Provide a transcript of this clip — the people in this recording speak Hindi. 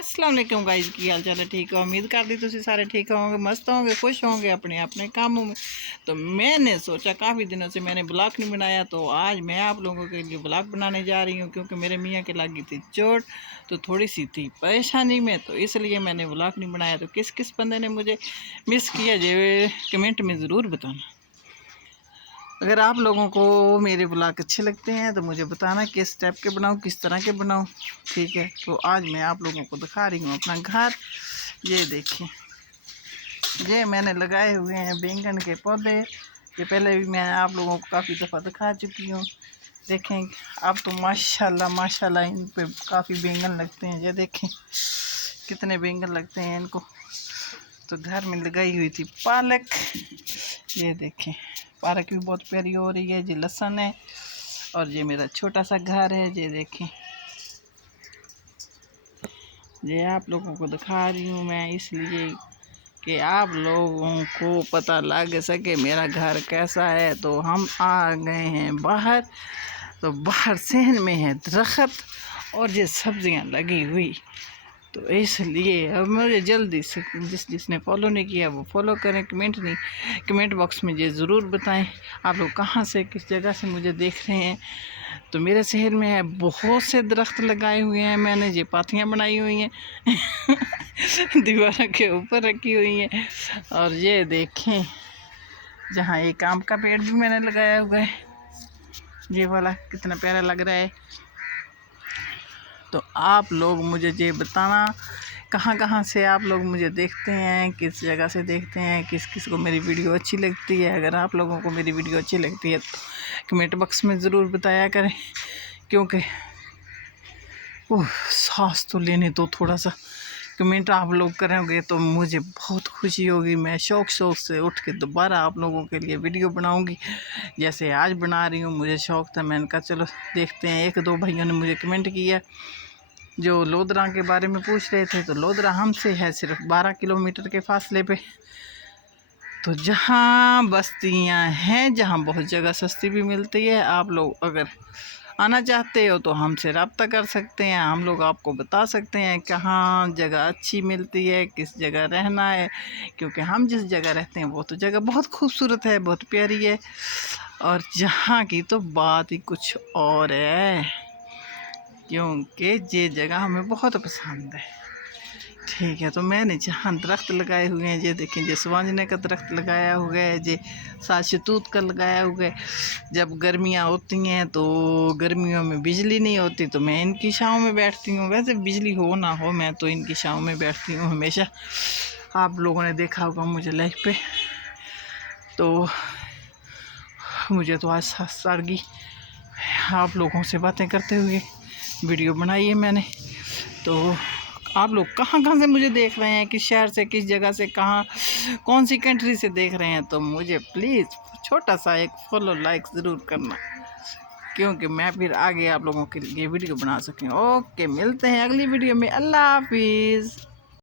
अस्सलाम वालेकुम गाइस, की हाल चाल है? ठीक है, उम्मीद करती तुम सारे ठीक होंगे, मस्त होंगे, खुश होंगे अपने अपने कामों में। तो मैंने सोचा काफ़ी दिनों से मैंने ब्लॉग नहीं बनाया, तो आज मैं आप लोगों के लिए ब्लॉग बनाने जा रही हूँ, क्योंकि मेरे मियाँ के लगी थी चोट, तो थोड़ी सी थी परेशानी में, तो इसलिए मैंने ब्लॉग नहीं बनाया। तो किस किस बंदे ने मुझे मिस किया ये कमेंट में ज़रूर बताना। अगर आप लोगों को मेरे ब्लॉग अच्छे लगते हैं तो मुझे बताना किस टाइप के बनाऊं, किस तरह के बनाऊं। ठीक है, तो आज मैं आप लोगों को दिखा रही हूं अपना घर। ये देखिए, ये मैंने लगाए हुए हैं बैंगन के पौधे। ये पहले भी मैं आप लोगों को काफ़ी दफ़ा दिखा चुकी हूँ। देखें, अब तो माशाल्लाह माशाल्लाह इन पे काफ़ी बैंगन लगते हैं। ये देखें कितने बैंगन लगते हैं इनको। तो घर में लगाई हुई थी पालक। ये देखें, पालक भी बहुत प्यारी हो रही है। ये लहसुन है, और ये मेरा छोटा सा घर है। ये देखें, ये आप लोगों को दिखा रही हूँ मैं इसलिए कि आप लोगों को पता लग सके मेरा घर कैसा है। तो हम आ गए हैं बाहर। तो बाहर सहन में है दरख्त और ये सब्जियां लगी हुई, तो इसलिए अब मुझे जल्दी से जिसने फॉलो नहीं किया वो फॉलो करें। कमेंट बॉक्स में ये ज़रूर बताएं आप लोग कहाँ से, किस जगह से मुझे देख रहे हैं। तो मेरे शहर में है बहुत से दरख्त लगाए हुए हैं मैंने। ये पाथियाँ बनाई हुई हैं दीवारों के ऊपर रखी हुई हैं। और ये देखें, जहाँ एक आम का पेड़ भी मैंने लगाया हुआ है, ये वाला कितना प्यारा लग रहा है। तो आप लोग मुझे ये बताना कहाँ कहाँ से आप लोग मुझे देखते हैं, किस जगह से देखते हैं, किस किस को मेरी वीडियो अच्छी लगती है। अगर आप लोगों को मेरी वीडियो अच्छी लगती है तो कमेंट बॉक्स में ज़रूर बताया करें, क्योंकि सांस तो लेने दो थोड़ा सा। कमेंट आप लोग करेंगे तो मुझे बहुत खुशी होगी। मैं शौक से उठ के दोबारा आप लोगों के लिए वीडियो बनाऊंगी, जैसे आज बना रही हूँ। मुझे शौक़ था, मैंने कहा चलो देखते हैं। एक दो भाइयों ने मुझे कमेंट किया जो लोधरा के बारे में पूछ रहे थे। तो लोधरा हमसे है सिर्फ 12 किलोमीटर के फासले पे। तो जहाँ बस्तियाँ हैं, जहाँ बहुत जगह सस्ती भी मिलती है, आप लोग अगर आना चाहते हो तो हमसे रब्ता कर सकते हैं। हम लोग आपको बता सकते हैं कहाँ जगह अच्छी मिलती है, किस जगह रहना है, क्योंकि हम जिस जगह रहते हैं वो तो जगह बहुत खूबसूरत है, बहुत प्यारी है। और जहाँ की तो बात ही कुछ और है, क्योंकि ये जगह हमें बहुत पसंद है। ठीक है, तो मैंने जहाँ दरख्त लगाए हुए हैं, ये देखें, ये सवांजने का दरख्त लगाया हुआ है, ये साथ शतूत का लगाया हुआ है। जब गर्मियाँ होती हैं तो गर्मियों में बिजली नहीं होती तो मैं इनकी छाँव में बैठती हूँ। वैसे बिजली हो ना हो, मैं तो इनकी छाँव में बैठती हूँ हमेशा। आप लोगों ने देखा होगा मुझे लाइव पे, तो मुझे तो आज सादगी आप लोगों से बातें करते हुए वीडियो बनाई है मैंने। तो आप लोग कहाँ कहाँ से मुझे देख रहे हैं, किस शहर से, किस जगह से, कहाँ कौन सी कंट्री से देख रहे हैं, तो मुझे प्लीज़ छोटा सा एक फॉलो लाइक ज़रूर करना, क्योंकि मैं फिर आगे आप लोगों के लिए वीडियो बना सकूँ। ओके, मिलते हैं अगली वीडियो में। अल्लाह हाफिज़।